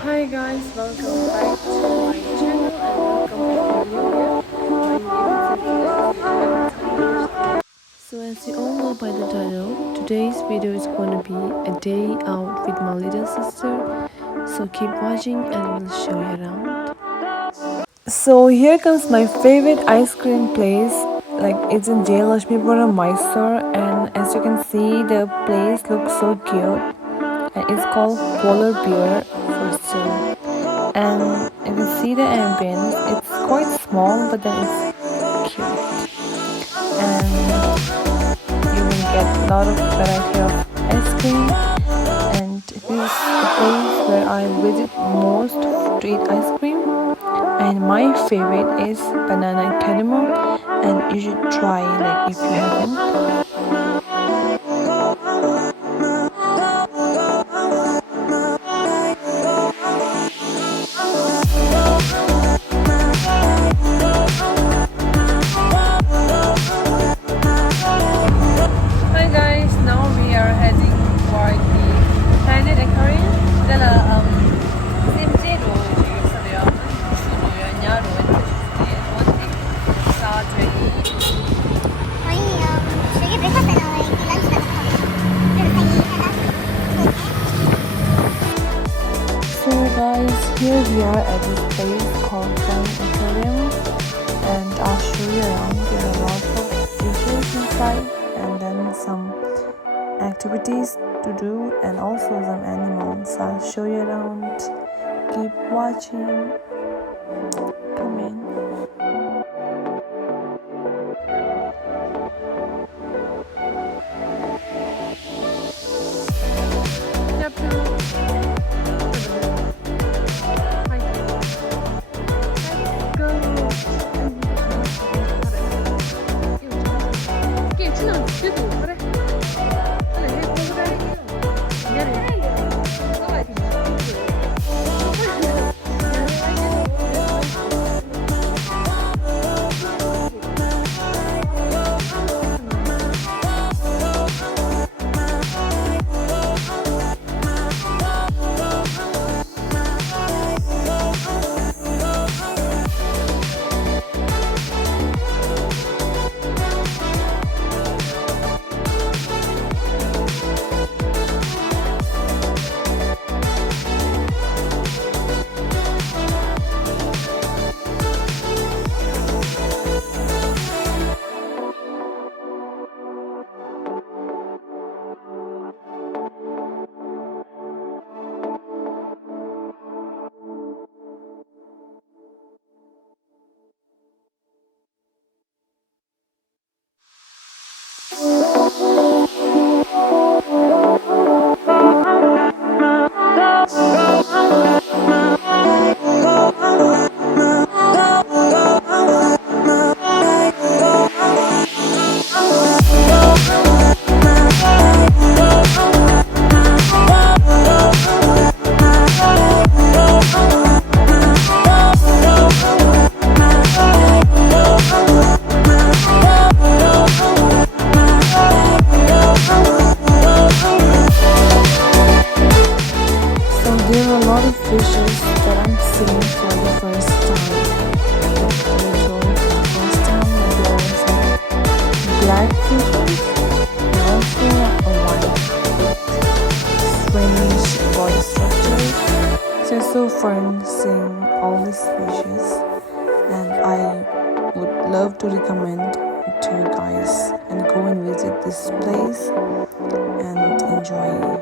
Hi guys, welcome back to my channel and welcome if you're new here. My name is Anita. So as you all know by the title, today's video is going to be a day out with my little sister. So keep watching and we'll show you around. So here comes my favorite ice cream place. Like it's in J. Lakshmipura, Mysore, and as you can see the place looks so cute. And it's called Polar Bear for still. And you can see the ambience. It's quite small, but then it's cute, and you will get a lot of variety of ice cream. And this is the place where I visit most to eat ice cream. And my favorite is banana and cardamom, and you should try like if you haven't. Hi guys, now we are heading toward the Planet Aquarium. Dala sim제로 있어요. 수로요, 야로 이렇게 사드리. 저희 되게 늦었어요. 런치 다 So guys, here we are at this place called Planet Aquarium, and I'll show you around. There are lots of fishes inside, and then some activities to do, and also some animals. I'll show you around. Keep watching. Come in. There are a lot of fishes that I'm seeing for the first time. Like literally for the first time, there are some black fishes and also a white with strange body structure. So it's so fun seeing all these fishes, and I would love to recommend to you guys and go and visit this place and enjoy.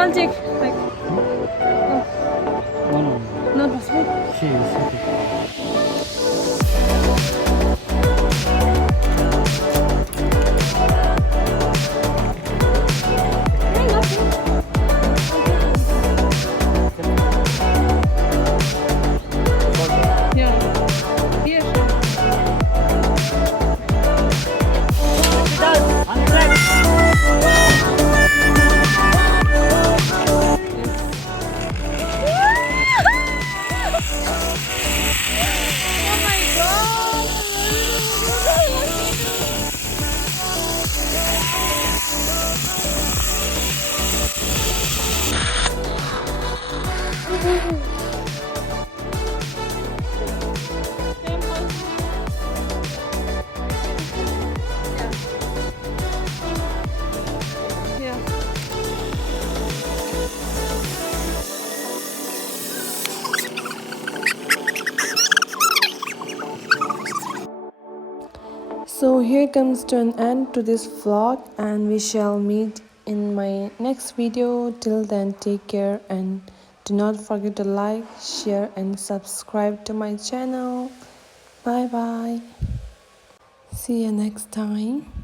I'll take. Like, No, no, no. not possible. She is okay. Yeah. Yes. Yeah. So here comes to an end to this vlog, and we shall meet in my next video. Till then, take care and do not forget to like, share and subscribe to my channel. Bye bye. See you next time.